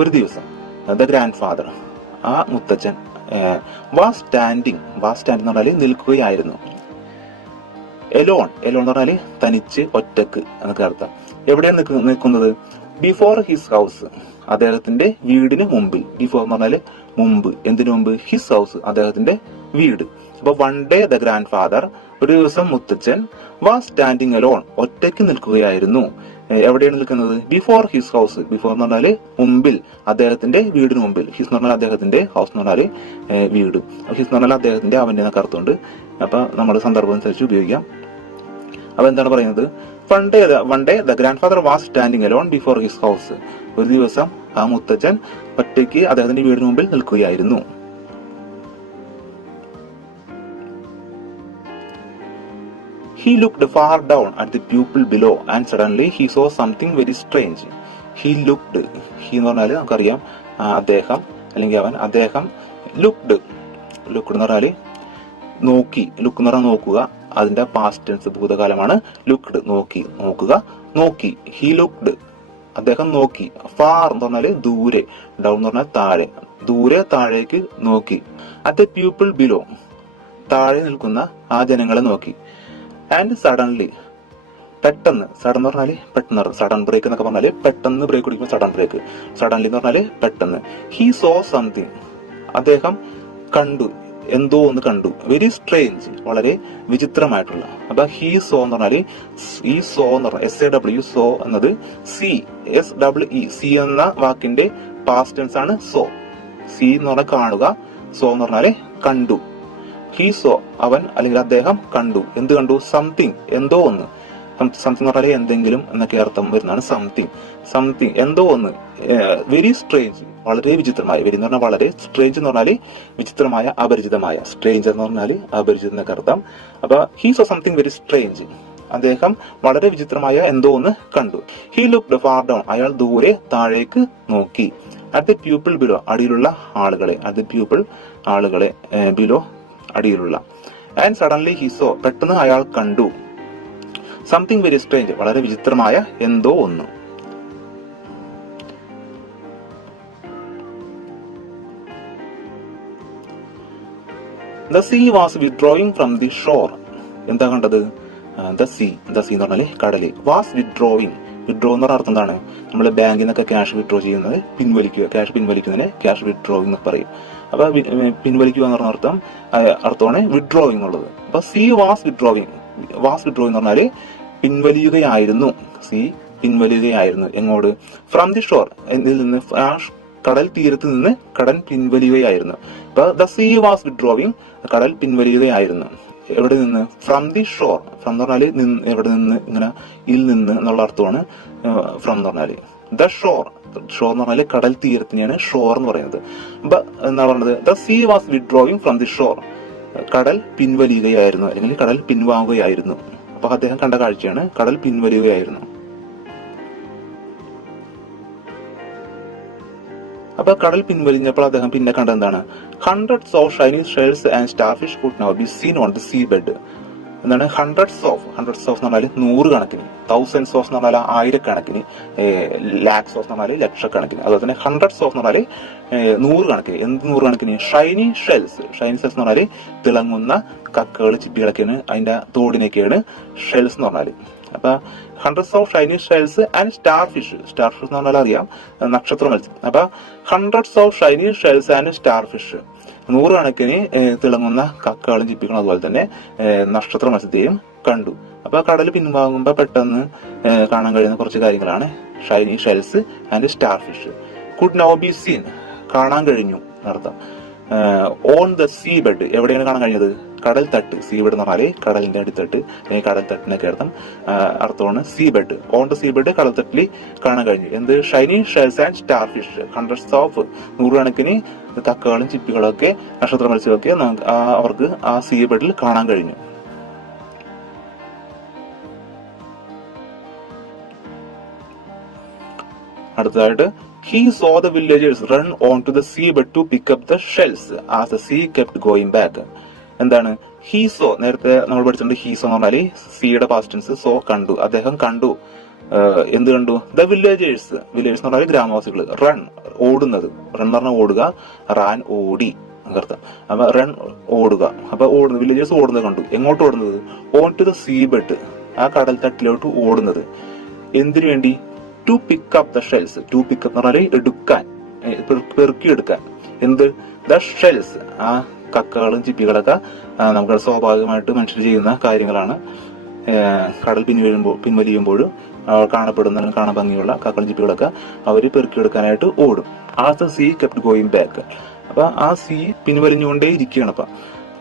ഒരു ദിവസം. ദ ഗ്രാൻഡ് ഫാദർ, ആ മുത്തച്ഛൻ, വാസ് സ്റ്റാൻഡിങ് എന്ന് പറഞ്ഞാല് നിൽക്കുകയായിരുന്നു. എലോൺ എന്ന് പറഞ്ഞാല് തനിച്ച്, ഒറ്റക്ക് എന്നൊക്കെ അർത്ഥം. എവിടെയാണ് നിൽക്കുന്നത്? ബിഫോർ ഹിസ് ഹൗസ്, അദ്ദേഹത്തിന്റെ വീടിന് മുമ്പിൽ. ബിഫോർ എന്ന് പറഞ്ഞാല് മുമ്പ്. എന്തിനു മുമ്പ്? ഹിസ് ഹൗസ്, അദ്ദേഹത്തിന്റെ വീട്. അപ്പൊ one day the grand father, ഒരു ദിവസം മുത്തച്ഛൻ, വാസ് സ്റ്റാൻഡിങ് അലോൺ, ഒറ്റയ്ക്ക് നിൽക്കുകയായിരുന്നു. എവിടെയാണ് നിൽക്കുന്നത്? Before his house. ബിഫോർ എന്ന് പറഞ്ഞാല് മുമ്പിൽ, അദ്ദേഹത്തിന്റെ വീടിന് മുമ്പിൽ. ഹിസ് എന്ന് പറഞ്ഞാൽ അദ്ദേഹത്തിന്റെ, ഹൗസ് എന്ന് പറഞ്ഞാല് വീട്. ഹിസ് എന്ന് പറഞ്ഞാൽ അദ്ദേഹത്തിന്റെ, അവന്റെ എന്നൊക്കെ അർത്ഥമുണ്ട്. അപ്പൊ നമ്മുടെ സന്ദർഭം അനുസരിച്ച് ഉപയോഗിക്കാം. അപ്പൊ എന്താണ് പറയുന്നത്? One day the grand father was standing alone before his house. ഒരു ദിവസം ആ മുത്തച്ഛൻ ഒറ്റയ്ക്ക് അദ്ദേഹത്തിന്റെ വീടിന് മുമ്പിൽ നിൽക്കുകയായിരുന്നു. He looked far down at the pupil below and suddenly he saw something very strange. He looked, he എന്ന് പറഞ്ഞാൽ നമുക്കറിയാം അദ്ദേഹം അല്ലെങ്കിൽ അവൻ, അദ്ദേഹം ലുക്ഡ് എന്ന് പറഞ്ഞാല് നോക്കി, ലുക്ക് എന്ന് പറഞ്ഞാൽ നോക്കുക, അതിന്റെ പാസ്റ്റ് ടെൻസ് ഭൂതകാലമാണ്. ലുക്ഡ് നോക്കുക, നോക്കി. ഹി ലുക്ഡ് അദ്ദേഹം നോക്കി. ഫാർ എന്ന് പറഞ്ഞാല് ദൂരെ, ഡൗൺ എന്ന് പറഞ്ഞാൽ താഴെ, ദൂരെ താഴേക്ക് നോക്കി. അറ്റ് ദ പീപ്പിൾ ബിലോ താഴെ നിൽക്കുന്ന ആ ജനങ്ങളെ നോക്കി. ആൻഡ് സഡൻലി പെട്ടെന്ന്, സഡൻ എന്ന് പറഞ്ഞാല് പെട്ടെന്ന്, സഡൻ ബ്രേക്ക് എന്നൊക്കെ പറഞ്ഞാല് പെട്ടെന്ന് ബ്രേക്ക് കുടിക്കുമ്പോൾ സഡൻ ബ്രേക്ക്. സഡൻലി എന്ന് പറഞ്ഞാല് പെട്ടെന്ന്. ഹി സോ സംതിങ് അദ്ദേഹം കണ്ടു, എന്തോ ഒന്ന് കണ്ടു. വെരി സ്ട്രേഞ്ച് വളരെ വിചിത്രമായിട്ടുള്ള. അപ്പൊ ഹി സോ എന്ന് പറഞ്ഞാല്, ഈ സോ എന്ന് പറഞ്ഞാൽ SAW സോ എന്നത് CSEE സി എന്ന വാക്കിന്റെ പാസ്റ്റ് ടെൻസ് ആണ് സോ. സി എന്ന് പറഞ്ഞാൽ കാണുക, സോ എന്ന് പറഞ്ഞാല് കണ്ടു. ഹി സോ അവൻ അല്ലെങ്കിൽ അദ്ദേഹം കണ്ടു. എന്ത് കണ്ടു? സംതിങ് എന്തോ ഒന്ന്. സംതിങ് എന്ന് പറഞ്ഞാൽ എന്തെങ്കിലും എന്നൊക്കെ അർത്ഥം വരുന്നതാണ് സംതിങ് എന്തോ ഒന്ന്. വെരി സ്ട്രേഞ്ച് വളരെ വിചിത്രമായ. വെരി എന്ന് പറഞ്ഞാൽ വളരെ, സ്ട്രേഞ്ച് എന്ന് പറഞ്ഞാല് വിചിത്രമായ, അപരിചിതമായ. സ്ട്രേഞ്ച് എന്ന് പറഞ്ഞാല് അപരിചിതം എന്നൊക്കെ അർത്ഥം. അപ്പൊ he so something very strange അദ്ദേഹം വളരെ വിചിത്രമായ എന്തോ ഒന്ന് കണ്ടു. ഹി ലുക്ക്ഡ് ഫാർ ഡൗൺ അയാൾ ദൂരെ താഴേക്ക് നോക്കി. അറ്റ് ദ പീപ്പിൾ ബിലോ അടിയിലുള്ള ആളുകളെ, അറ്റ് ദ പീപ്പിൾ ആളുകളെ, ബിലോ അടിയിലുള്ള. ആൻഡ് സഡൻലി ഹി സോ പെട്ടെന്ന് അയാൾ കണ്ടു. സംതിങ് വെരി സ്ട്രേഞ്ച് വളരെ വിചിത്രമായ എന്തോ ഒന്ന്. The sea was withdrawing from the shore. എന്താ കണ്ടത്? The sea എന്ന് പറഞ്ഞാല് കടല്. Was withdrawing എന്ന് പറഞ്ഞ അർത്ഥം എന്താണ്? നമ്മള് ബാങ്കിൽ നിന്നൊക്കെ ക്യാഷ് വിഡ്രോ ചെയ്യുന്നത് പിൻവലിക്കുക, ക്യാഷ് പിൻവലിക്കുന്നതിന് ക്യാഷ് വിഡ്രോയിങ് എന്ന് പറയും. അപ്പൊ പിൻവലിക്കുക എന്ന് പറഞ്ഞ അർത്ഥമാണ് വിഡ്രോയിങ് എന്നുള്ളത്. അപ്പൊ സി വാസ് വിഡ്രോയിങ് എന്ന് പറഞ്ഞാല് പിൻവലിയുകയായിരുന്നു. സി പിൻവലിയുകയായിരുന്നു. എങ്ങോട്ട്? ഫ്രം ദി ഷോർ, ഇതിൽ നിന്ന്, ആ കടൽ തീരത്ത് നിന്ന് കടൽ പിൻവലിയുകയായിരുന്നു. അപ്പൊ ദ സീ വാസ് വിഡ്രോവിങ് കടൽ പിൻവലിയുകയായിരുന്നു. എവിടെ നിന്ന്? From the shore. ഫ്രം എന്ന് പറഞ്ഞാല് എവിടെ നിന്ന്, ഇങ്ങനെ ഇൽ നിന്ന് എന്നുള്ള അർത്ഥമാണ് ഫ്രം എന്ന് പറഞ്ഞാല്. ദ ഷോർ എന്ന് പറഞ്ഞാല് കടൽ തീരത്തിനെയാണ് ഷോർ എന്ന് പറയുന്നത്. അപ്പൊ എന്താ പറയുന്നത്? The sea was withdrawing from the shore കടൽ പിൻവലിയുകയായിരുന്നു അല്ലെങ്കിൽ കടൽ പിൻവാങ്ങുകയായിരുന്നു. അപ്പൊ അദ്ദേഹം കണ്ട കാഴ്ചയാണ് കടൽ പിൻവലിയുകയായിരുന്നു. അപ്പൊ കടൽ പിൻവലിഞ്ഞപ്പോൾ അദ്ദേഹം പിന്നെ കണ്ട എന്താണ്? Hundreds of Shiny shells and starfish could now be seen on the see bed. എന്താണ് ഹൺഡ്രഡ്സ് ഓഫ് എന്ന് പറഞ്ഞാൽ 100 കണക്കിന്, തൗസൻഡ്സ് ഓഫ് എന്ന് പറഞ്ഞാൽ ആയിരക്കണക്കിന്, ലാക്സ് ഓഫ് എന്ന് പറഞ്ഞാൽ ലക്ഷക്കണക്കിന്, അതുപോലെ തന്നെ ഹൺഡ്രഡ്സ് ഓഫ് എന്ന് പറഞ്ഞാൽ 100 കണക്കിന്. എന്ത് 100 കണക്കിന്? ഷൈനി ഷെൽസ് എന്ന് പറഞ്ഞാൽ തിളങ്ങുന്ന കക്കകൾ, ചിപ്പികളൊക്കെയാണ്, അതിന്റെ തോടിനൊക്കെയാണ് ഷെൽസ് എന്ന് പറഞ്ഞാല്. അപ്പൊ hundreds of Shiny shells and starfish എന്ന് പറഞ്ഞാൽ അറിയാം, നക്ഷത്ര മത്സ്യം. അപ്പൊ hundreds of Shiny shells and starfish 100 കണക്കിന് തിളങ്ങുന്ന കക്കകളും ചിപ്പികളും അതുപോലെ തന്നെ നക്ഷത്ര മത്സ്യത്തെയും കണ്ടു. അപ്പൊ കടൽ പിൻവാങ്ങുമ്പോ പെട്ടെന്ന് കാണാൻ കഴിയുന്ന കുറച്ച് കാര്യങ്ങളാണ് Shiny shells and starfish. Could now be seen കാണാൻ കഴിഞ്ഞു എന്നർത്ഥം. ഓൺ ദ സീ ബെഡ് എവിടെയാണ് കാണാൻ കഴിഞ്ഞത്? കടൽ തട്ട്. സീ ബെഡ് എന്ന് പറഞ്ഞാല് കടലിന്റെ അടിത്തട്ട് അല്ലെങ്കിൽ കടൽ തട്ടിനൊക്കെ അർത്ഥമാണ് see bed. On the sea bed കടൽ തട്ടിൽ കാണാൻ കഴിഞ്ഞു. എന്ത്? Shiny shells and starfish. Hundreds of 100 കണക്കിന് കക്കകളും ചിപ്പികളും ഒക്കെ നക്ഷത്ര മത്സ്യമൊക്കെ അവർക്ക് ആ സീ ബെഡിൽ കാണാൻ കഴിഞ്ഞു. അടുത്തതായിട്ട് he saw the villagers run onto the seabed to pick up the shells as the sea kept going back. എന്താണ് he saw? നേരത്തെ നമ്മൾ പഠിച്ചിട്ടുണ്ട് he saw എന്ന് പറഞ്ഞാല് സിയുടെ പാസ്റ്റ് ടെൻസ്. സോ കണ്ടു, അദ്ദേഹം കണ്ടു. എന്ത് കണ്ടു? the villagers എന്ന് പറഞ്ഞാല് ഗ്രാമവാസികൾ. റൺ ഓടുന്നത്, റൺ എന്ന് പറഞ്ഞാൽ ഓടുക, റാൻ ഓടി അർത്ഥം. അപ്പൊ റൺ ഓടുക. അപ്പൊ ഓടുന്നത്, വില്ലേജേഴ്സ് ഓടുന്നത് കണ്ടു. എങ്ങോട്ട് ഓടുന്നത്? ഓൺ ടു ദ സീബെഡ് ആ കടൽ തട്ടിലോട്ട് ഓടുന്നത്. എന്തിനു വേണ്ടി? To pick up the shells. To pick up എന്ന് പറഞ്ഞാൽ എടുക്കാൻ, പെറുക്കിയെടുക്കാൻ. എന്ത്? ദ ഷെൽസ് ആ കക്കകളും ചിപ്പികളൊക്കെ നമുക്ക് സ്വാഭാവികമായിട്ട് മനുഷ്യർ ചെയ്യുന്ന കാര്യങ്ങളാണ്. കടൽ പിൻവലിയുമ്പോൾ കാണാൻ ഭംഗിയുള്ള കക്കകളും ചിപ്പികളൊക്കെ അവര് പെറുക്കിയെടുക്കാനായിട്ട് ഓടും. ആ സീ കെപ്റ്റ് ഗോയിങ് ബാക്ക്. അപ്പൊ ആ സീ പിൻവലിഞ്ഞുകൊണ്ടേ ഇരിക്കുകയാണ്. അപ്പൊ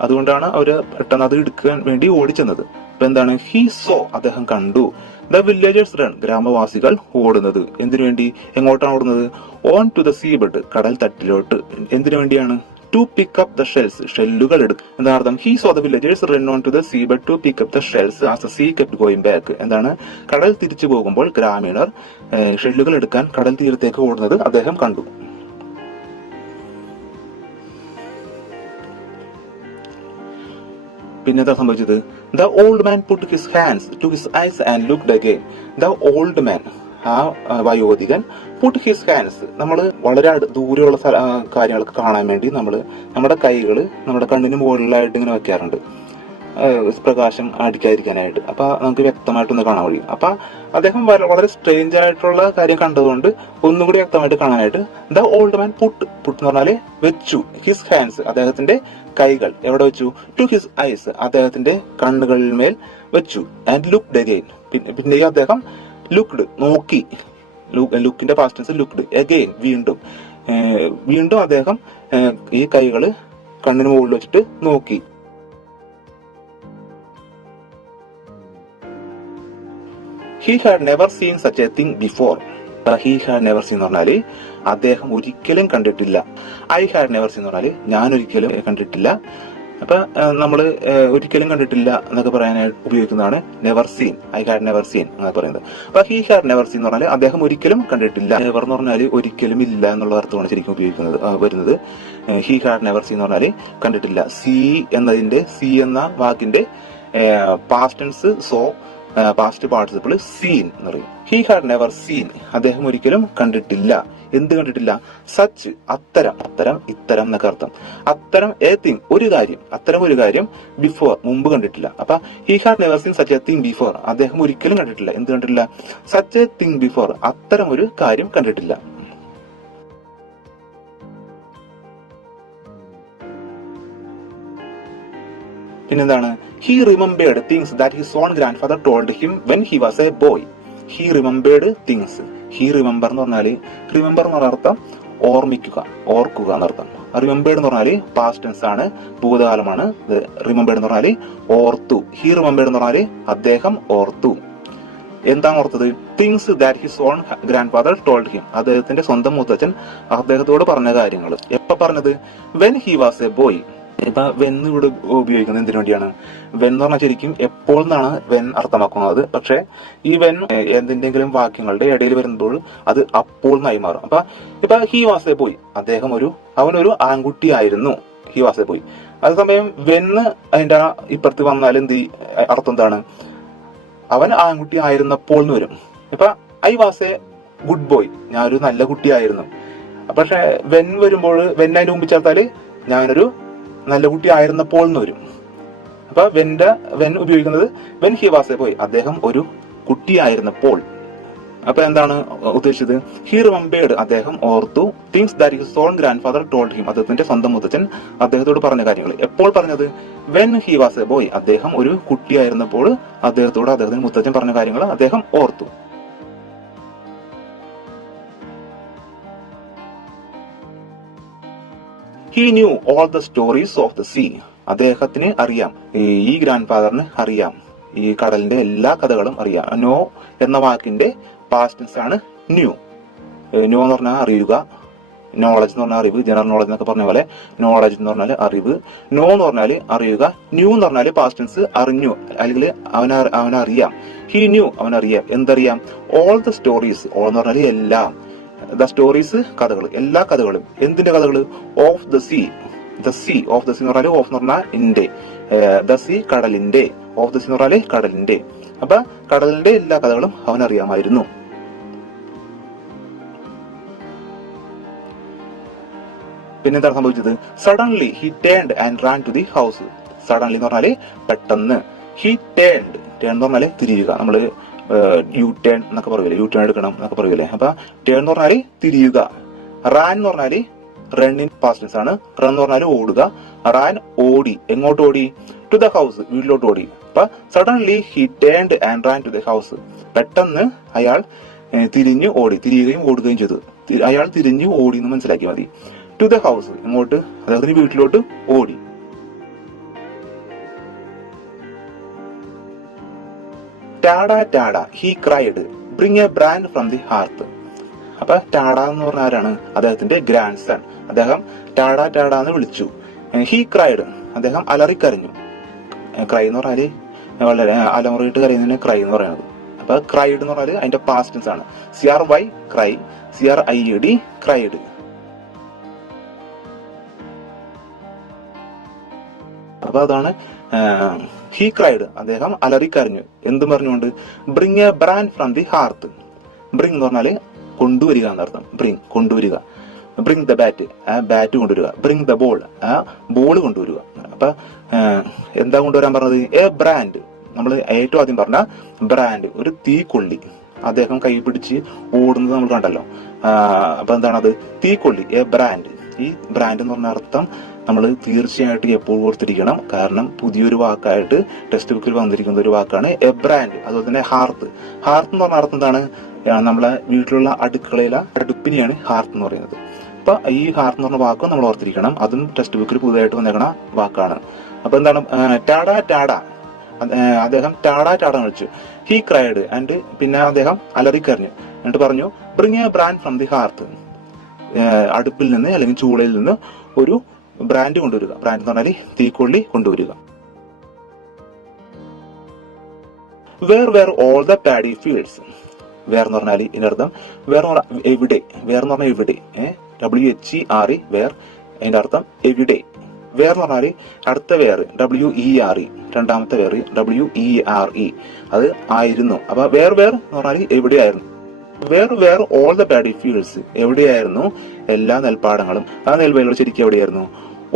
അതുകൊണ്ടാണ് അവര് പെട്ടെന്ന് അത് എടുക്കാൻ വേണ്ടി ഓടിച്ചെന്നത്. അപ്പൊ എന്താണ്? ഹി സോ അദ്ദേഹം കണ്ടു. ദ വില്ലേജേഴ്സ് റൺ ഗ്രാമവാസികൾ ഓടുന്നത്. എന്തിനു വേണ്ടി? എങ്ങോട്ടാണ് ഓടുന്നത്? On to the sea bed കടൽ തട്ടിലോട്ട്. എന്തിനു വേണ്ടിയാണ്? To pick up the shells, ഷെല്ലുകൾ എടുക്കും. എന്താണ് അർത്ഥം? He saw the villagers run on to the sea bed to pick up the shells as the sea kept going back. എന്താണ്? കടൽ തിരിച്ചു പോകുമ്പോൾ ഗ്രാമീണർ ഷെല്ലുകൾ എടുക്കാൻ കടൽ തീരത്തേക്ക് ഓടുന്നത് അദ്ദേഹം കണ്ടു. പിന്നെ എന്താ സംഭവിച്ചത്? The old man put his hands to his eyes and looked again. The old man, ആ വയോധികൻ, പുട്ട് ഹിസ് ഹാൻഡ്സ്, നമ്മൾ വളരെ ദൂരെയുള്ള കാര്യങ്ങളൊക്കെ കാണാൻ വേണ്ടി നമ്മുടെ കൈകൾ നമ്മുടെ കണ്ണിന് മുകളിലായിട്ട് ഇങ്ങനെ വെക്കാറുണ്ട്, പ്രകാശം അടിക്കാതിരിക്കാനായിട്ട്. അപ്പൊ നമുക്ക് വ്യക്തമായിട്ടൊന്ന് കാണാൻ കഴിയും. അപ്പൊ അദ്ദേഹം വളരെ സ്ട്രേഞ്ച് ആയിട്ടുള്ള കാര്യം കണ്ടതുകൊണ്ട് ഒന്നുകൂടി വ്യക്തമായിട്ട് കാണാനായിട്ട് ദ ഓൾഡ് മാൻ പുട്ട് എന്ന് പറഞ്ഞാല് വെച്ചു, ഹിസ് ഹാൻഡ്സ്, അദ്ദേഹത്തിന്റെ കൈകൾ എവിടെ വെച്ചു? ടു ഹിസ് ഐസ്, അദ്ദേഹത്തിന്റെ കണ്ണുകളിൽ മേൽ വെച്ചു. ആൻഡ് ലുക്ക്ഡ് അഗൈൻ, പിന്നെ അദ്ദേഹം ലുക്ക്ഡ്, നോക്കി. ലുക്കിന്റെ പാസ്റ്റ് ടെൻസ് ലുക്ക്ഡ്. അഗൈൻ, വീണ്ടും അദ്ദേഹം ഈ കൈകള് കണ്ണിന് മുകളിൽ വെച്ചിട്ട് നോക്കി. He had never seen such a thing before. He had never seen എന്ന് പറഞ്ഞാല് അദ്ദേഹം ഒരിക്കലും കണ്ടിട്ടില്ല. I had never seen എന്ന് പറഞ്ഞാല് ഞാൻ ഒരിക്കലും കണ്ടിട്ടില്ല. അപ്പൊ നമ്മള് ഒരിക്കലും കണ്ടിട്ടില്ല എന്നൊക്കെ പറയാനായിട്ട് ഉപയോഗിക്കുന്നതാണ് never seen. I had never seen എന്നൊക്കെ പറയുന്നത്. അപ്പൊ ഹി ഹാഡ് നെവർ സീൻ എന്ന് പറഞ്ഞാൽ അദ്ദേഹം ഒരിക്കലും കണ്ടിട്ടില്ല. നെവർ എന്ന് പറഞ്ഞാല് ഒരിക്കലും ഇല്ല എന്നുള്ള അർത്ഥമാണ് ശരിക്കും വരുന്നത്. ഹി ഹാഡ് നെവർ സീൻ എന്ന് പറഞ്ഞാല് കണ്ടിട്ടില്ല. സി എന്ന വാക്കിന്റെ past tense so, past participle seen എന്ന് പറയും. ഹി ഹാഡ് നെവർ സീൻ, അദ്ദേഹം ഒരിക്കലും കണ്ടിട്ടില്ല. എന്ത് കണ്ടിട്ടില്ല? സച്ച്, അത്തരം ഇത്തരം എന്നൊക്കെ അർത്ഥം. അത്തരം എ തിങ്, അത്തരം ഒരു കാര്യം ബിഫോർ, മുമ്പ് കണ്ടിട്ടില്ല. അപ്പൊ he had never seen such A thing before, അദ്ദേഹം ഒരിക്കലും കണ്ടിട്ടില്ല. എന്ത് കണ്ടിട്ടില്ല? സച്ച് എ തിങ് ബിഫോർ, അത്തരം ഒരു കാര്യം കണ്ടിട്ടില്ല. പിന്നെന്താണ്? He remembered things that his own grand father told him when he was a boy. He remembered things. He remember എന്ന് പറഞ്ഞാൽ അർത്ഥം ഓർക്കുക എന്നർത്ഥം. റിമെമ്പേർഡ് എന്ന് പറഞ്ഞാല് പാസ്റ്റ് ടെൻസ് ആണ്, ഭൂതകാലമാണ്. റിമെമ്പേർഡ് എന്ന് പറഞ്ഞാല് ഓർത്തു. ഹി റിമെമ്പേർഡ് എന്ന് പറഞ്ഞാല് അദ്ദേഹം ഓർത്തു. എന്താണ് ഓർത്തത്? Things that his own grand father told him, അദ്ദേഹത്തിന്റെ സ്വന്തം മുത്തച്ഛൻ അദ്ദേഹത്തോട് പറഞ്ഞ കാര്യങ്ങൾ. എപ്പ പറഞ്ഞത്? When he was a boy. ഇപ്പൊ വെൻ ഇവിടെ ഉപയോഗിക്കുന്നത് എന്തിനു വേണ്ടിയാണ്? വെൻ എന്ന് പറഞ്ഞാൽ ശരിക്കും എപ്പോൾ എന്നാണ് വെൻ അർത്ഥമാക്കുന്നത്. പക്ഷെ ഈ വെൻ എന്തിന്റെങ്കിലും വാക്യങ്ങളുടെ ഇടയിൽ വരുമ്പോൾ അത് അപ്പോൾ എന്നായി മാറും. ഇപ്പൊ ഹി വാസ് എ ബോയ്, അവനൊരു ആൺകുട്ടിയായിരുന്നു. He was a boy. അതേസമയം വെന്ന് അതിന്റെ ഇപ്പുറത്ത് വന്നാൽ അർത്ഥം എന്താണ്? അവൻ ആൺകുട്ടി ആയിരുന്നപ്പോൾ എന്ന് വരും. ഇപ്പൊ I was A good boy, ഞാനൊരു നല്ല കുട്ടിയായിരുന്നു. പക്ഷെ വെൻ വരുമ്പോൾ, വെൻ അതിന്റെ മുമ്പ് ചേർത്താല് ഞാനൊരു നല്ല കുട്ടി ആയിരുന്നപ്പോൾ എന്ന് വരും. അപ്പൊ വെൻ ഉപയോഗിക്കുന്നത് when he was a boy, അദ്ദേഹം ഒരു കുട്ടിയായിരുന്നപ്പോൾ. അപ്പൊ എന്താണ് ഉദ്ദേശിച്ചത്? ഹി റിമെമ്പേർഡ്, അദ്ദേഹം ഓർത്തു. Things that his own grand father told him, അദ്ദേഹത്തിന്റെ സ്വന്തം മുത്തച്ഛൻ അദ്ദേഹത്തോട് പറഞ്ഞ കാര്യങ്ങൾ. എപ്പോൾ പറഞ്ഞത്? When he was a boy, അദ്ദേഹം ഒരു കുട്ടിയായിരുന്നപ്പോൾ അദ്ദേഹത്തിന്റെ മുത്തച്ഛൻ പറഞ്ഞ കാര്യങ്ങൾ അദ്ദേഹം ഓർത്തു. He knew all the stories of the sea. അദ്ദേഹത്തിന് അറിയാം, ഈ ഗ്രാൻഡ് ഫാദറിന് അറിയാം, ഈ കടലിന്റെ എല്ലാ കഥകളും അറിയാം. നോ എന്ന വാക്കിന്റെ പാസ്റ്റ് ടെൻസ് ആണ് ന്യൂ. നോ എന്ന് പറഞ്ഞാൽ അറിയുക, നോളജ് എന്ന് പറഞ്ഞാൽ അറിവ്, ജനറൽ നോളജ് എന്നൊക്കെ പറഞ്ഞ പോലെ നോളജ് എന്ന് പറഞ്ഞാൽ അറിവ്. നോ എന്ന് പറഞ്ഞാൽ അറിയുക, ന്യൂ എന്ന് പറഞ്ഞാൽ പാസ്റ്റ് ടെൻസ് അറിഞ്ഞു, അല്ലെങ്കിൽ അവനറിയാം. ഹി ന്യൂ, അവനറിയാം. എന്തറിയാം? All the stories. ഓൾ എന്ന് പറഞ്ഞാൽ എല്ലാം. ദ സ്റ്റോറീസ്, കഥകൾ, എല്ലാ കഥകളും. എന്തിന്റെ കഥകൾ? Of the sea. The sea, of the sea എന്ന് പറഞ്ഞാൽ, ഓഫ് എന്ന് പറഞ്ഞാൽ ഇന്റെ, ദ സീ കടലിന്റെ, ഓഫ് ദ സീ എന്ന് പറഞ്ഞാൽ കടലിന്റെ. അപ്പൊ കടലിന്റെ എല്ലാ കഥകളും അവനറിയാമായിരുന്നു. പിന്നെന്താണ് സംഭവിച്ചത്? Suddenly he turned and ran to the house. Suddenly എന്ന് പറഞ്ഞാല് പെട്ടെന്ന്. ഹി ടേൺഡ് എന്ന് പറഞ്ഞാല് തിരിയുക. നമ്മള് യു ടേൺ എന്നൊക്കെ പറയൂലേ, യു ടേൺ എടുക്കണം എന്നൊക്കെ പറയൂലേ. അപ്പൊ ടേൺ എന്ന് പറഞ്ഞാല് തിരിയുക. റാൻ എന്ന് പറഞ്ഞാല് റണ്ണിങ് പാസ്റ്റ് ടെൻസ് ആണ്. റൺ എന്ന് പറഞ്ഞാല് ഓടുക. റാൻ ഓടി. എങ്ങോട്ട് ഓടി? ടു ദ ഹൗസ്, വീട്ടിലോട്ട് ഓടി. അപ്പൊ suddenly he turned and ran to the house. പെട്ടെന്ന് അയാൾ തിരിഞ്ഞു ഓടി. തിരിയുകയും ഓടുകയും ചെയ്തു. അയാൾ തിരിഞ്ഞു ഓടി എന്ന് മനസ്സിലാക്കി മതി. ടു ദ ഹൗസ്, എങ്ങോട്ട്? അദ്ദേഹത്തിന് വീട്ടിലോട്ട് ഓടി. ടാഡ ടാഡ he cried, bring A brand from the hearth. അപ്പൊ ടാഡ എന്ന് പറഞ്ഞ ആരാണ്? അദ്ദേഹത്തിന്റെ ഗ്രാൻഡ് സൺ. അദ്ദേഹം ടാഡ ടാഡ എന്ന് വിളിച്ചു. ഹി ക്രൈഡ്, അദ്ദേഹം അലറിക്കരഞ്ഞു. ക്രൈ എന്ന് പറഞ്ഞാല് വളരെ അലമുറയിട്ട് കരയുന്നതിന് ക്രൈ എന്ന് പറയുന്നത്. അപ്പൊ ക്രൈഡ് എന്ന് പറഞ്ഞാല് അതിന്റെ പാസ്റ്റ് ടെൻസ് ആണ്. CRY cry, CRIED cried. അപ്പൊ അതാണ് ഹി ക്രൈഡ്, അദ്ദേഹം അലറിക്കരഞ്ഞു. എന്തും പറഞ്ഞുകൊണ്ട്? Bring A brand from the hearth. Bring എന്ന് പറഞ്ഞാല് കൊണ്ടുവരിക എന്നർത്ഥം. ബ്രിങ് കൊണ്ടുവരിക. ബ്രിങ് ദ ബാറ്റ്, ആ ബാറ്റ് കൊണ്ടുവരിക. ബ്രിങ് ദ ബോൾ, ആ ബോൾ കൊണ്ടുവരിക. അപ്പൊ എന്താ കൊണ്ടുവരാൻ പറഞ്ഞത്? A brand. നമ്മൾ ഏറ്റവും ആദ്യം പറഞ്ഞ ബ്രാൻഡ്, ഒരു തീക്കൊള്ളി. അദ്ദേഹം കൈ പിടിച്ച് ഓടുന്നത് നമ്മൾ കണ്ടല്ലോ. അപ്പൊ എന്താണത്? തീക്കൊള്ളി, എ ബ്രാൻഡ്. ഈ ബ്രാൻഡ് എന്ന് പറഞ്ഞ അർത്ഥം നമ്മൾ തീർച്ചയായിട്ടും എപ്പോഴും ഓർത്തിരിക്കണം. കാരണം പുതിയൊരു വാക്കായിട്ട് ടെക്സ്റ്റ് ബുക്കിൽ വന്നിരിക്കുന്ന ഒരു വാക്കാണ് എ ബ്രാൻഡ്. അതുപോലെ തന്നെ ഹാർത്ത്. ഹാർത്ത് എന്ന് പറഞ്ഞ അർത്ഥം എന്താണ്? നമ്മളെ വീട്ടിലുള്ള അടുക്കളയിലെ അടുപ്പിനെയാണ് ഹാർത്ത് എന്ന് പറയുന്നത്. അപ്പൊ ഈ ഹാർത്ത് എന്ന് പറഞ്ഞ വാക്കും നമ്മൾ ഓർത്തിരിക്കണം. അതും ടെക്സ്റ്റ് ബുക്കിൽ പുതുതായിട്ട് വന്നേക്കണ വാക്കാണ്. അപ്പൊ എന്താണ്? ടാഡ ടാഡ, അദ്ദേഹം ടാഡ ടാഡ വിളിച്ചു. ഹി ക്രൈഡ് ആൻഡ്, പിന്നെ അദ്ദേഹം അലറിക്കരഞ്ഞു. എന്നിട്ട് പറഞ്ഞു bring A brand from the hearth. അടുപ്പിൽ നിന്ന് അല്ലെങ്കിൽ ചൂളയിൽ നിന്ന് ഒരു ബ്രാൻഡ് കൊണ്ടുവരിക. ബ്രാൻഡ് എന്ന് പറഞ്ഞാൽ തീക്കൊള്ളി കൊണ്ടുവരിക. Where were all the paddy fields. Where എന്ന് പറഞ്ഞാൽ ഇതിനർത്ഥം വേർ എവിടെ. വേർ എന്ന് പറഞ്ഞാൽ എവിടെ, WHERE വേർ. അതിന്റെ അർത്ഥം എവിടെ. വേർ എന്ന് പറഞ്ഞാൽ അടുത്ത വേർ WERE, രണ്ടാമത്തെ വേർ WERE, അത് ആയിരുന്നു. അപ്പൊ വേർ വേർ എന്ന് പറഞ്ഞാൽ എവിടെയായിരുന്നു. Where were all the paddy fields, എവിടെയായിരുന്നു എല്ലാ നെൽപ്പാടങ്ങളും. ആ നെൽവയലുകൾ ശരിക്കും എവിടെയായിരുന്നു?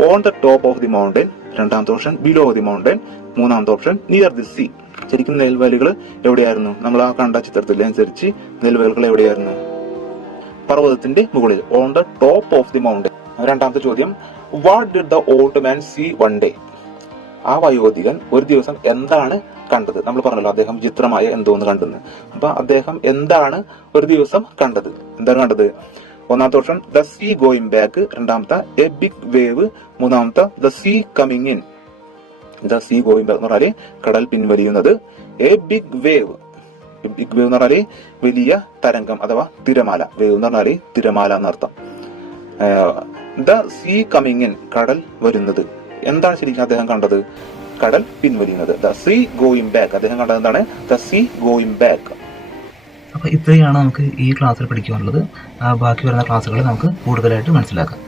On the top of the mountain, രണ്ടാമത്തെ ഓപ്ഷൻ ബിലോ ദി മൗണ്ടൻ, മൂന്നാമത്തെ ഓപ്ഷൻ നിയർ ദി സീ. ശരിക്കും നെൽവയലുകൾ എവിടെയായിരുന്നു? നമ്മൾ ആ കണ്ട ചിത്രത്തിൽ അനുസരിച്ച് നെൽവയലുകൾ എവിടെയായിരുന്നു? പർവ്വതത്തിന്റെ മുകളിൽ, on the top of the mountain. രണ്ടാമത്തെ ചോദ്യം, what did the old man see one day. ആ വയോധികൻ ഒരു ദിവസം എന്താണ് കണ്ടത്? നമ്മൾ പറഞ്ഞല്ലോ അദ്ദേഹം ചിത്രമായ എന്തോന്ന് കണ്ടെന്ന്. അപ്പൊ അദ്ദേഹം എന്താണ് ഒരു ദിവസം കണ്ടത്? എന്താണ് കണ്ടത്? ഒന്നാമത്തെ option the sea going back, രണ്ടാമത്തെ എ ബിഗ് വേവ്, മൂന്നാമത്തെ the sea coming in. The sea going back എന്ന് പറഞ്ഞാല് കടൽ പിൻവലിയുന്നത്. A big wave, big wave എന്ന് പറഞ്ഞാല് വലിയ തരംഗം അഥവാ തിരമാല. വേവ് എന്ന് പറഞ്ഞാല് തിരമാല എന്നർത്ഥം. ദ സീ കമ്മിങ് ഇൻ, കടൽ വരുന്നത്. എന്താണ് ശരിക്കും അദ്ദേഹം കണ്ടത്? കടൽ പിൻവലിയുന്നത്. ദ സീ ഗോയിങ് ബാക്ക്, അദ്ദേഹം കണ്ടത് എന്താണ്? The sea going back. അപ്പോൾ ഇത്രയാണ് നമുക്ക് ഈ ക്ലാസ്സിൽ പഠിക്കാനുള്ളത്. ബാക്കി വരുന്ന ക്ലാസ്സുകൾ നമുക്ക് കൂടുതലായിട്ട് മനസ്സിലാക്കാം.